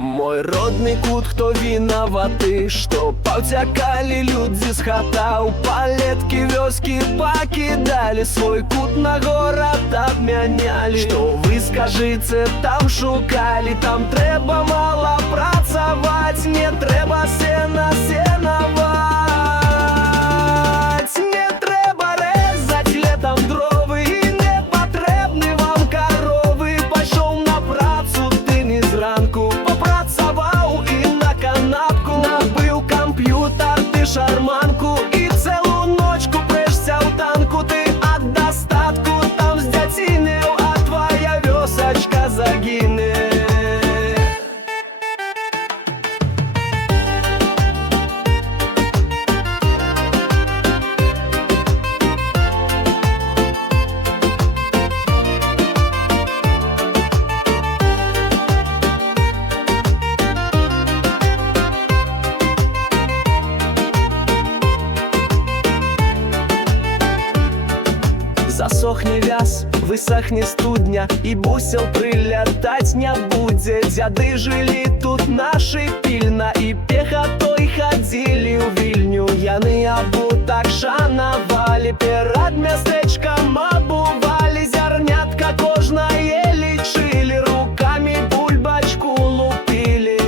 Мой родный кут, кто виноваты, что повтякали люди с хата. У палетки вёски покидали, свой кут на город обмяняли. Что вы скажите, там шукали, там треба мало працаваць, не треба сена сенаваць, не треба резать летом дровы, і не потребны вам коровы. Пайшоў на працу ты не зранку, попрацаваў і на канапку, набыў камп'ютар ты шарманку, і цэлую ночку прэшся ў танку. Ты ад дастатку там з дзяцінаю, а твоя вёсачка загіне. Засохне вяз, высохне студня, і бусел прылятаць не будзе. Дзяды жылі тут нашы пільна, і пехатой хадзілі ў Вільню. Яны абу так шанавалі, перад мястэчкам абувалі. Зярнятка кожнае лічылі, рукамі бульбачку лупілі,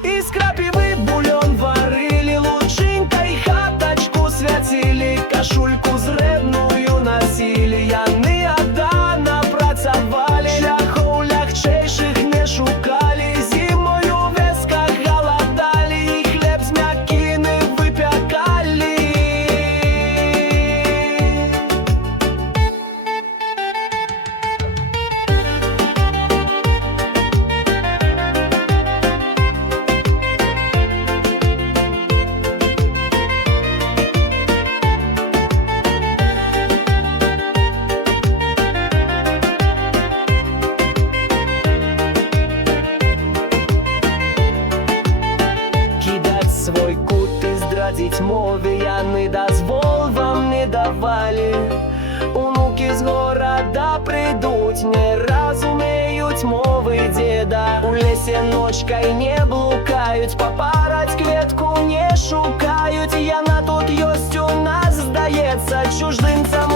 і з крапівы бульон варылі, лучынькай хатачку свяцілі, кашульку зрэбную носили. Яны аддана працавалі, шляхоў лягчэйшых не шукалі. Зімой у вёсках галадалі, і хлеб з мякіны выпякалі. Свой кут і здрадзіць мове яны дазвол вам не давалі. Унукі з горада прыйдуць, не разумеюць мовы дзеда. У лесе ночкай не блукаюць, папараць кветку не шукаюць. Яна тут ёсць у нас, здаецца, чуждынцам